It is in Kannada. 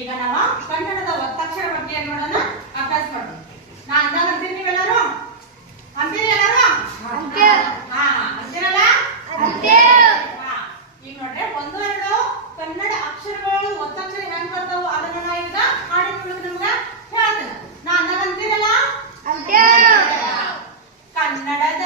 ಈಗ ನಾವು ಕನ್ನಡದ ಒತ್ತಕ್ಷರ ಬಗ್ಗೆ ನೋಡೋಣ, ಅಭ್ಯಾಸ ಮಾಡೋಣ. ನಾ ಅಂದಾಗ ಅಂತೀರಿ ನೀವೆಲ್ಲರೂ? ಅಂತೀರಿ ಎಲ್ಲರೂ? ಹಾ, ಅಂತೀರಲ್ಲ? ಈಗ ನೋಡ್ರಿ, 1, 2 ಕನ್ನಡ ಅಕ್ಷರಗಳು ಒತ್ತಕ್ಷರ ಹೆಂಗ್ ಬರ್ತಾವು ಅದನ್ನ ನಾ ಈಗ ಹಾಡಿನ ಮೂಲಕ ನಿಮ್ಗ ಹೇಳ್ತೇನೆ. ನಾ ಅಂದಾಗ ಅಂತೀರಲ್ಲ? ಕನ್ನಡದ